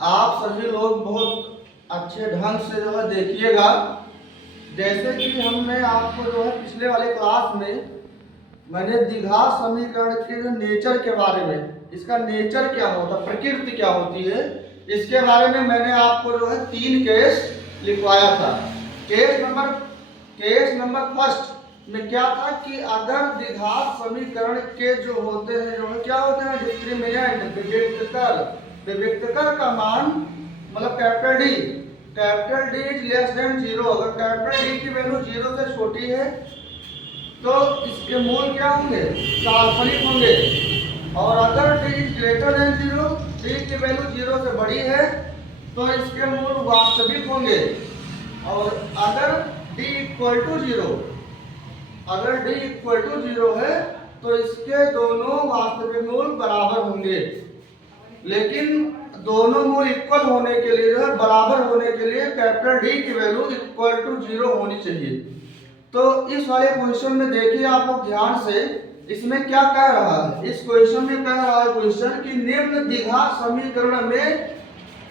आप सभी लोग बहुत अच्छे ढंग से जो है देखिएगा। जैसे कि हमने आपको जो है पिछले वाले क्लास में मैंने द्विघात समीकरण के जो नेचर के बारे में, इसका नेचर क्या होता है, प्रकृति क्या होती है, इसके बारे में मैंने आपको जो है 3 केस लिखवाया था। केस नंबर फर्स्ट में क्या था कि अगर द्विघात समीकरण के जो होते हैं जो है क्या होते हैं डिस्क्रिमिनेंट विविक्तकर का मान मतलब capital D is less than 0। अगर कैपिटल डी की वैल्यू 0 से छोटी है तो इसके मूल क्या होंगे, काल्पनिक होंगे। और अगर D is greater than 0, D की वैल्यू 0 से बड़ी है तो इसके मूल वास्तविक होंगे। और अगर d इक्वल टू 0 है तो इसके दोनों वास्तविक मूल बराबर होंगे। लेकिन दोनों मूल इक्वल होने के लिए जो है बराबर होने के लिए कैपिटल डी की वैल्यू इक्वल टू 0 होनी चाहिए। तो इस वाले क्वेश्चन में देखिए आप लोग ध्यान से, इसमें क्या कह रहा है, इस क्वेश्चन में कह रहा है क्वेश्चन कि निम्न द्विघात समीकरण में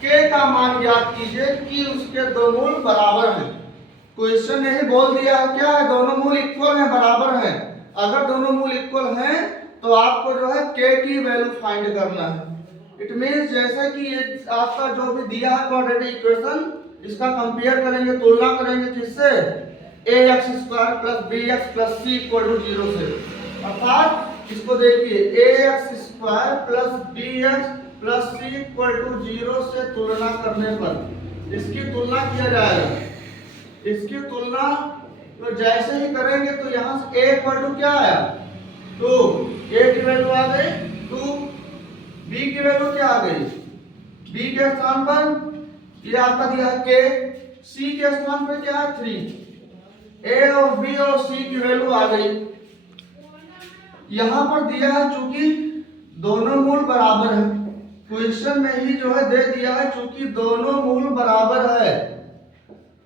k का मान ज्ञात कीजिए कि उसके दो मूल बराबर हैं। क्वेश्चन ने ही बोल दिया है क्या है, दोनों मूल इक्वल हैं, बराबर हैं। अगर दोनों मूल इक्वल हैं तो आपको जो है k की वैल्यू फाइंड करना है। इट मींस जैसे कि ये आपका जो भी दिया है क्वाड्रेटिक इक्वेशन, इसका कंपेयर करेंगे, तुलना करेंगे किससे, ax² + bx + c = 0 से। अर्थात इसको देखिए ax² + bx + c = 0 से तुलना करने पर इसकी तुलना किया जाएगा। इसकी तुलना तो जैसे ही करेंगे तो यहाँ से a = क्या आया 2, a की वैल्यू आ गई 2, b की वैल्यू क्या आ गई, b के स्थान पर ये आपका दिया है k, c के स्थान पर क्या है 3, a और b और c की वैल्यू आ गई। यहां पर दिया है चूंकि दोनों मूल बराबर है, क्वेश्चन में ही जो है दे दिया है चूंकि दोनों मूल बराबर है।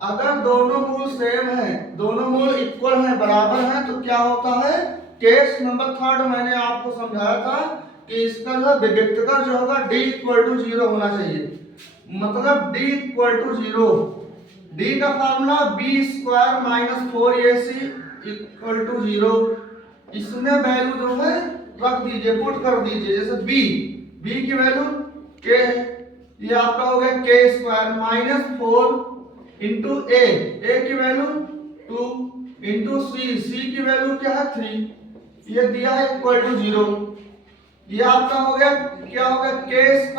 अगर दोनों मूल सेम है, दोनों मूल इक्वल है, बराबर है, तो क्या होता है, केस नंबर 3 मैंने आपको समझाया था कि इसका जो विविक्तकर जो होगा d = 0 होना चाहिए। मतलब d = 0, d का फार्मूला b² - 4ac = 0। इसमें वैल्यू जो है रख दीजिए, पुट कर दीजिए। जैसे b की वैल्यू k है, ये आपका हो गया k² - 4 इंटू a की वैल्यू 2 इंटू c की वैल्यू क्या है 3, ये दिया है = 0। ये आपका हो गया क्या हो गया k² -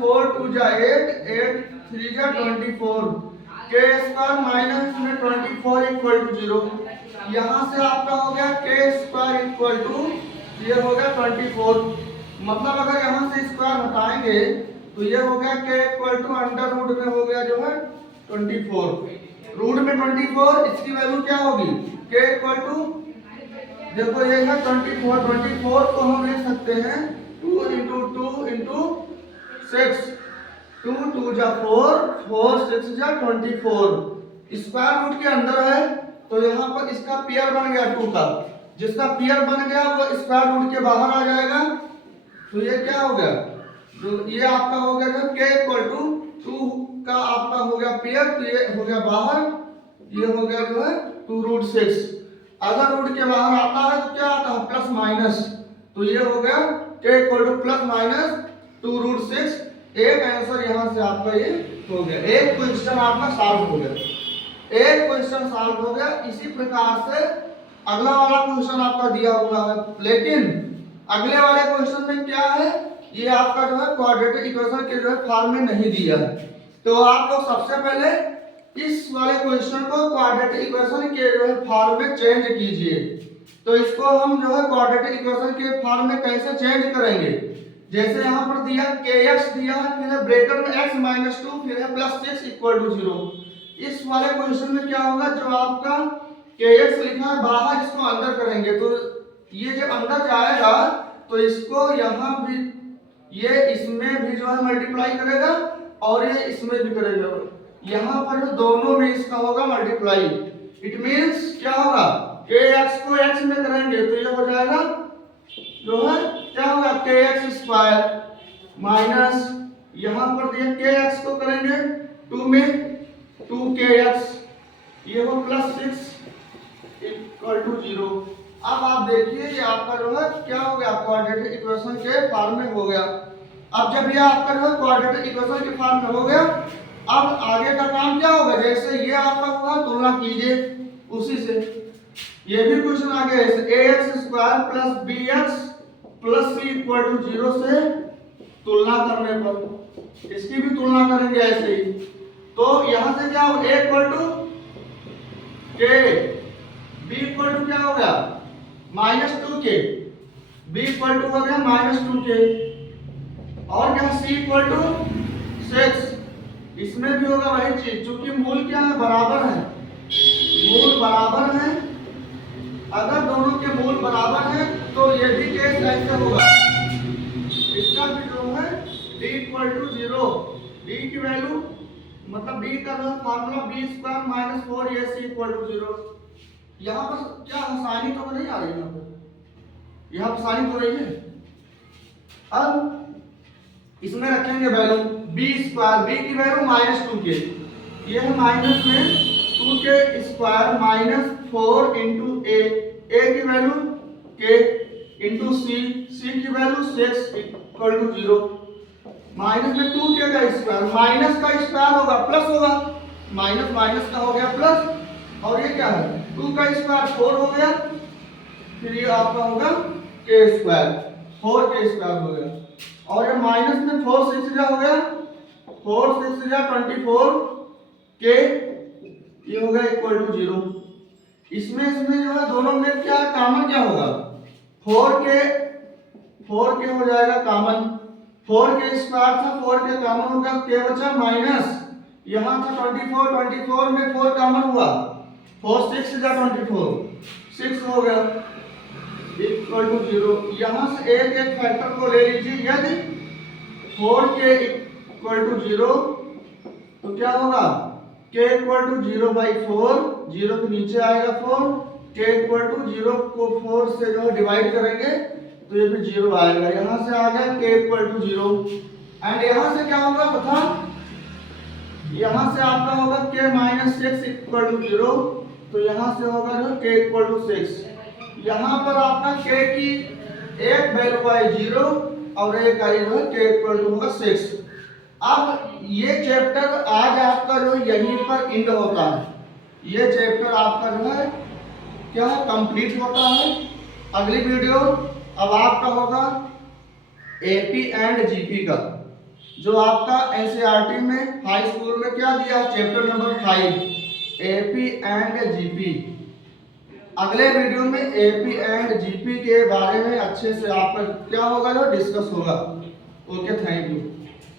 4 2 जा 8 8 3 जा 24, k² - 24 = 0। यहाँ से आपका हो गया k² = ये हो गया 24। मतलब अगर यहाँ से स्क्वायर हटाएंगे तो ये हो गया k = अंडर रूट में हो गया जो है 24, रूट में 24, इसकी वैल्यू क्या होगी k = देखो ये है 24 को हम लिख सकते हैं 2 × 2 × 6, 2 2 जा 4 4 6 जा 24। स्क्वायर रूट के अंदर है तो यहाँ पर इसका पेयर बन गया 2 का, जिसका पेयर बन गया वो स्क्वायर रूट के बाहर आ जाएगा। तो ये क्या हो गया, तो ये आपका हो गया जो k = 2 का आपका हो गया पेयर, तो ये हो गया बाहर, ये हो गया जो है 2√6। अगर रूट के बाहर आता है तो क्या आता है प्लस माइनस, तो ये हो गया k = +-2√6। एक आंसर यहां से आपका ये हो गया, एक क्वेश्चन आपका सॉल्व हो गया, एक क्वेश्चन सॉल्व हो गया। इसी प्रकार से अगला वाला क्वेश्चन आपका दिया हुआ है, लेकिन अगले वाले क्वेश्चन में क्या है, ये आपका जो है क्वाड्रेटिक इक्वेशन के जो है फॉर्म में नहीं दिया है। तो आप लोग सबसे पहले इस वाले क्वेश्चन को क्वाड्रेटिक इक्वेशन के जो है फॉर्म में चेंज कीजिए। तो इसको हम जो है क्वाड्रेटिक इक्वेशन के फॉर्म में कैसे चेंज करेंगे, जैसे यहाँ पर दिया kx दिया है, फिर है ब्रैकेट में x - 2, फिर है +6 = 0। इस वाले क्वेश्चन में क्या होगा, जो आपका kx लिखा है बाहर, इसको अंदर करेंगे तो ये जब अंदर जाएगा तो इसको यहाँ भी, ये इसमें भी जो है मल्टीप्लाई करेगा और ये इसमें भी करेगा। यहाँ पर जो दोनों में इसका होगा मल्टीप्लाई। इट मींस क्या होगा, kx को x में करेंगे तो ये हो जाएगा जो है क्या होगा kx² - यहाँ पर दिया kx को करेंगे 2 में 2kx, ये हो +6 = 0। अब आप देखिए ये आपका जो है क्या हो गया, क्वाड्रेटिक इक्वेशन के फॉर्म में हो गया। अब जब ये आपका जो है क्वाड्रेटिक इक्वेशन के फॉर्म में हो गया, अब आगे का काम क्या होगा, जैसे ये आपका हुआ तुलना कीजिए उसी से। ये भी क्वेश्चन आ गया ax² + bx + c = 0 से तुलना करने पर इसकी भी तुलना करेंगे ऐसे ही। तो यहां से क्या होगा, a = k, b = क्या हो गया -2k, b = हो गया -2k, और क्या c = 6। इसमें भी होगा वही चीज, क्योंकि मूल क्या है, बराबर है, मूल बराबर है। अगर दोनों के मूल बराबर है तो ये भी केस ऐसे होगा, इसका भी जो है d = 0, d की वैल्यू मतलब d का फार्मूला b² - 4ac = 0। यहाँ पर क्या आसानी तो नहीं आ रही, यहाँ पर यहाँ आसानी तो रही है। अब इसमें रखेंगे वैल्यू b² b की वैल्यू -2k, ये है माइनस में 2k² - 4 a की वैल्यू k * c की वैल्यू 6 = 0। माइनस में 2k का स्क्वायर, माइनस का स्क्वायर होगा प्लस होगा, माइनस माइनस का हो गया प्लस, और ये क्या है 2 का स्क्वायर 4 हो गया, फिर ये आपका होगा k², 4k² हो गया, और ये माइनस में 4 6 हो गया, 4 6 24 k, ये हो गया = 0। इसमें जो है दोनों में क्या कॉमन क्या होगा, 4k हो जाएगा कॉमन, 4k² था 4k कॉमन होगा, k बचा माइनस, यहाँ था 24 में 4 कॉमन हुआ, 4 6 24 6 हो गया = 0। यहाँ से एक फैक्टर को ले लीजिए, यदि 4k = 0 तो क्या होगा, k = 0/4, 0 के नीचे आएगा 4, k = 0 को 4 से जो डिवाइड करेंगे तो ये भी 0 आएगा, यहाँ से आ गया k = 0। एंड यहाँ से क्या होगा तथा यहाँ से आपका होगा k - 6 = 0, तो यहाँ से होगा जो k = 6। यहाँ पर आपका k की एक वैल्यू आई 0 और एक आई जो है k = होगा 6। अब ये चैप्टर आज आपका जो यहीं पर एंड होता है, ये चैप्टर आपका जो है क्या कंप्लीट होता है। अगली वीडियो अब आपका होगा एपी एंड जीपी का, जो आपका एनसीईआरटी में हाई स्कूल में क्या दिया, chapter number 5 AP and GP. अगले वीडियो में एपी एंड जीपी के बारे में अच्छे से आपका क्या होगा जो डिस्कस होगा। Okay, thank you.